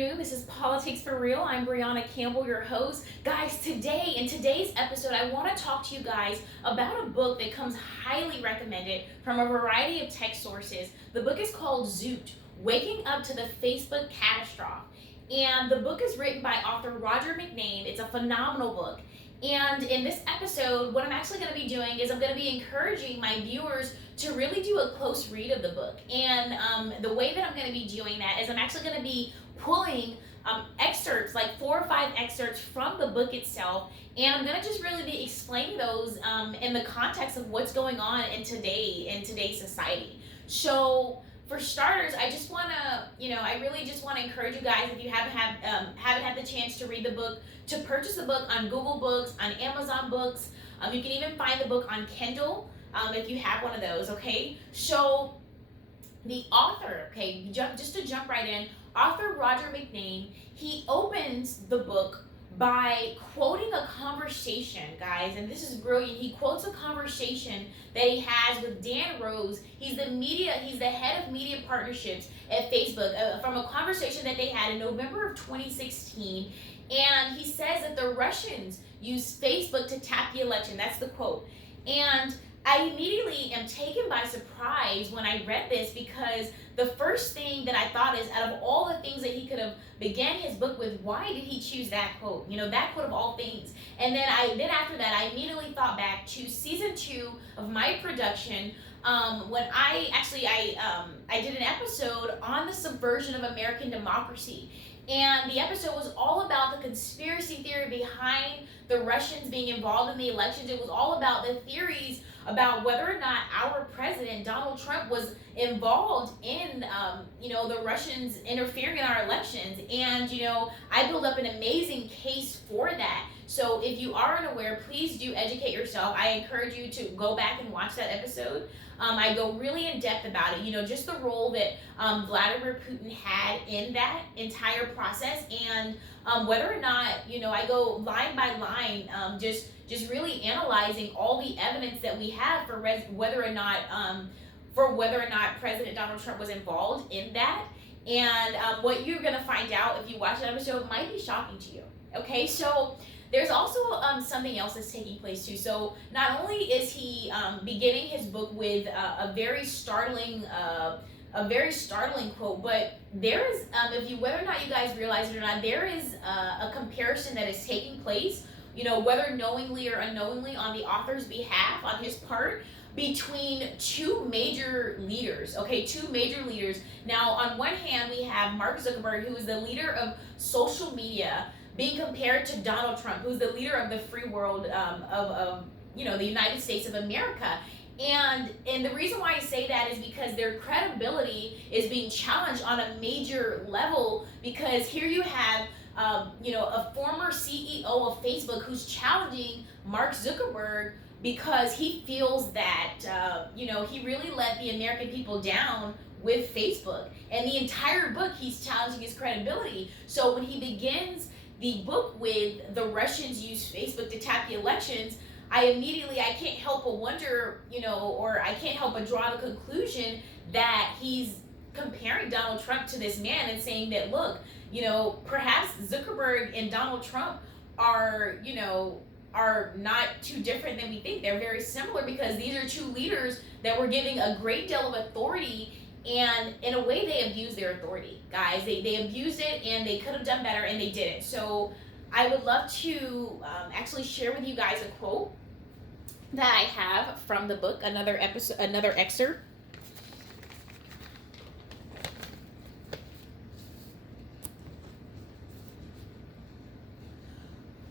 afternoon. This is Politics for Real. I'm Brianna Campbell, your host. Guys, in today's episode, I want to talk to you guys about a book that comes highly recommended from a variety of tech sources. The book is called Zuked, Waking Up to the Facebook Catastrophe. And the book is written by author Roger McName. It's a phenomenal book. And in this episode, what I'm actually going to be doing is I'm going to be encouraging my viewers to really do a close read of the book. And the way that I'm going to be doing that is I'm actually going to be pulling excerpts, like 4 or 5 excerpts from the book itself. And I'm going to just really be explaining those in the context of what's going on in today's society. So for starters, I just want to, I really just want to encourage you guys, if you haven't had the chance to read the book, to purchase the book on Google Books, on Amazon Books. You can even find the book on Kindle if you have one of those, okay? So the author, just to jump right in, author Roger McName, he opens the book by quoting a conversation, guys, and this is brilliant. He quotes a conversation that he has with Dan Rose. He's the head of media partnerships at Facebook, from a conversation that they had in November of 2016. And he says that the Russians used Facebook to tap the election. That's the quote. And I immediately am taken by surprise when I read this, because the first thing that I thought is, out of all the things that he could have began his book with, why did he choose that quote? That quote of all things. And then after that, I immediately thought back to season 2 of my production, when I did an episode on the subversion of American democracy. And the episode was all about the conspiracy theory behind the Russians being involved in the elections. It was all about the theories about whether or not our president, Donald Trump, was involved in, the Russians interfering in our elections. And, I built up an amazing case for that. So if you are unaware, please do educate yourself. I encourage you to go back and watch that episode. I go really in depth about it, just the role that Vladimir Putin had in that entire process, and whether or not, I go line by line, just really analyzing all the evidence that we have for whether or not President Donald Trump was involved in that. And what you're going to find out if you watch that episode might be shocking to you. Okay, so there's also something else that's taking place too. So not only is he beginning his book with a very startling quote, but there is, whether or not you guys realize it or not, there is a comparison that is taking place, whether knowingly or unknowingly on the author's behalf, on his part, between two major leaders. Now, on one hand, we have Mark Zuckerberg, who is the leader of social media, being compared to Donald Trump, who's the leader of the free world of the United States of America. And the reason why I say that is because their credibility is being challenged on a major level, because here you have a former CEO of Facebook who's challenging Mark Zuckerberg because he feels that he really let the American people down with Facebook. And the entire book, he's challenging his credibility. So when he begins the book with the Russians use Facebook to tap the elections, I can't help but wonder, or I can't help but draw the conclusion that he's comparing Donald Trump to this man and saying that, look, perhaps Zuckerberg and Donald Trump are not too different than we think. They're very similar, because these are two leaders that were giving a great deal of authority, and in a way they abused their authority, guys. They abused it, and they could have done better, and they didn't. So I would love to actually share with you guys a quote that I have from the book, another excerpt.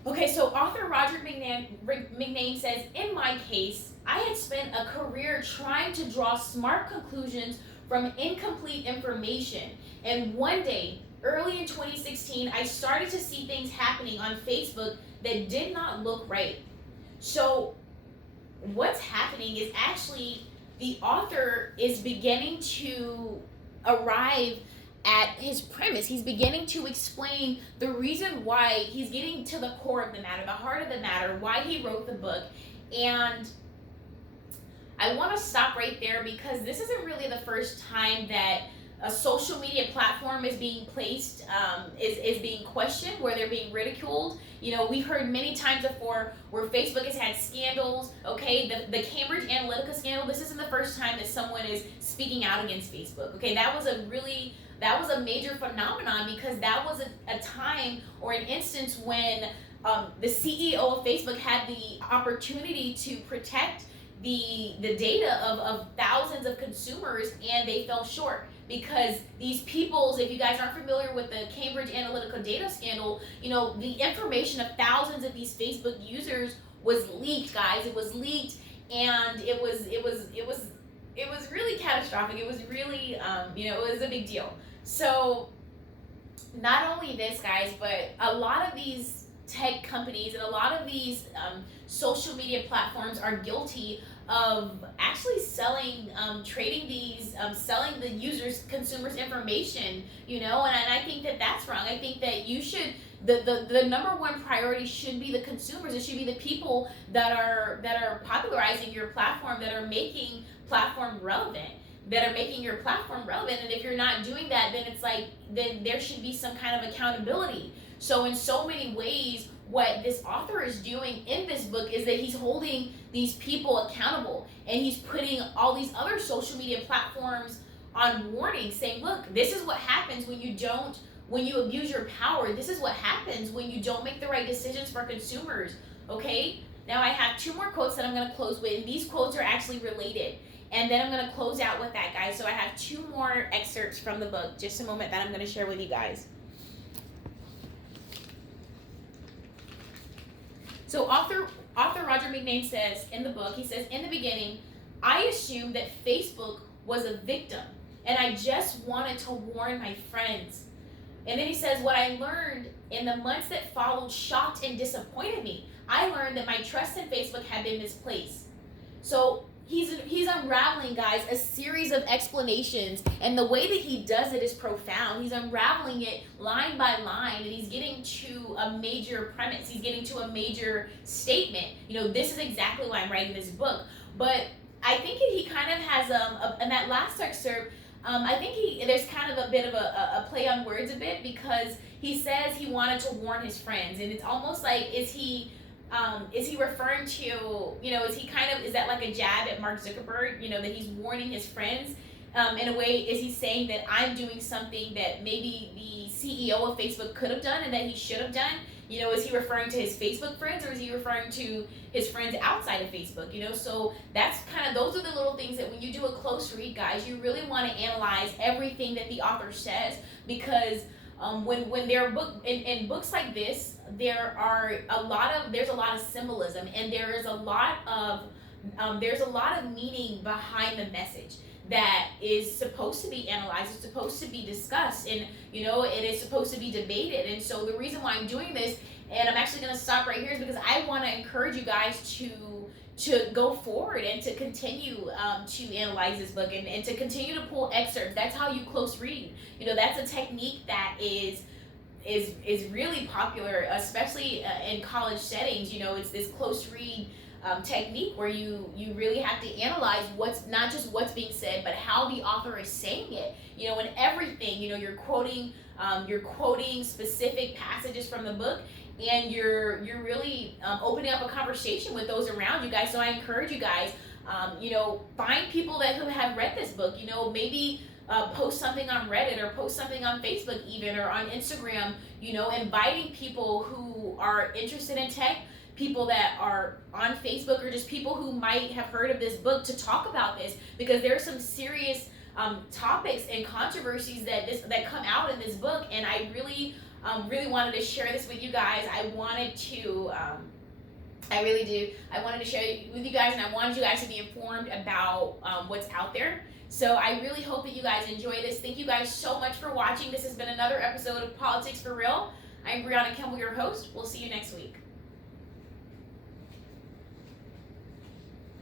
Okay, so author Roger McName says, "In my case, I had spent a career trying to draw smart conclusions from incomplete information. And one day, early in 2016, I started to see things happening on Facebook that did not look right." So what's happening is actually the author is beginning to arrive at his premise. He's beginning to explain the reason why, he's getting to the core of the matter, the heart of the matter, why he wrote the book. And I want to stop right there, because this isn't really the first time that a social media platform is being placed, is being questioned, where they're being ridiculed. We've heard many times before where Facebook has had scandals. Okay, the Cambridge Analytica scandal. This isn't the first time that someone is speaking out against Facebook. Okay, that was a major phenomenon, because that was a time or an instance when the CEO of Facebook had the opportunity to protect the data of thousands of consumers, and they fell short, because these people, if you guys aren't familiar with the Cambridge Analytica data scandal, the information of thousands of these Facebook users was leaked, guys. It was leaked, and it was really catastrophic. It was really it was a big deal. So not only this, guys, but a lot of these tech companies and a lot of these social media platforms are guilty of actually selling, trading these, selling the consumers information, and I think that that's wrong. I think that you should, the number one priority should be the consumers. It should be the people that are popularizing your platform, that are making platform relevant. Your platform relevant. And if you're not doing that, then it's like, then there should be some kind of accountability. So in so many ways, what this author is doing in this book is that he's holding these people accountable, and he's putting all these other social media platforms on warning, saying, look, this is what happens when you abuse your power. This is what happens when you don't make the right decisions for consumers. Okay, now I have two more quotes that I'm going to close with, and these quotes are actually related, and then I'm going to close out with that, guys. So I have two more excerpts from the book, just a moment, that I'm going to share with you guys. So author Roger McNamee's says in the book, he says, in the beginning, I assumed that Facebook was a victim, and I just wanted to warn my friends. And then he says, what I learned in the months that followed shocked and disappointed me. I learned that my trust in Facebook had been misplaced. So he's unraveling, guys, a series of explanations, and the way that he does it is profound. He's unraveling it line by line, and he's getting to a major premise. He's getting to a major statement. This is exactly why I'm writing this book. But I think he kind of has in that last excerpt, I think there's kind of a bit of a play on words a bit, because he says he wanted to warn his friends, and it's almost like, is he referring to, is that like a jab at Mark Zuckerberg, that he's warning his friends? In a way, is he saying that I'm doing something that maybe the CEO of Facebook could have done and that he should have done? Is he referring to his Facebook friends, or is he referring to his friends outside of Facebook? So that's those are the little things that when you do a close read, guys, you really want to analyze everything that the author says, because when there are in books like this, there's a lot of symbolism, and there's a lot of meaning behind the message that is supposed to be analyzed, it's supposed to be discussed, and it is supposed to be debated. And so the reason why I'm doing this, and I'm actually going to stop right here, is because I want to encourage you guys to go forward and to continue to analyze this book, and to continue to pull excerpts. That's how you close read. That's a technique that is really popular, especially in college settings. It's this close read technique where you really have to analyze not just what's being said, but how the author is saying it. And everything. You're quoting specific passages from the book, and you're really opening up a conversation with those around you guys. So I encourage you guys, find people who have read this book. Maybe post something on Reddit, or post something on Facebook even, or on Instagram, inviting people who are interested in tech, people that are on Facebook, or just people who might have heard of this book, to talk about this, because there are some serious topics and controversies that come out in this book, and I really wanted to share this with you guys. I wanted to share it with you guys, and I wanted you guys to be informed about what's out there. So I really hope that you guys enjoy this. Thank you guys so much for watching. This has been another episode of Politics for Real. I'm Brianna Campbell, your host. We'll see you next week.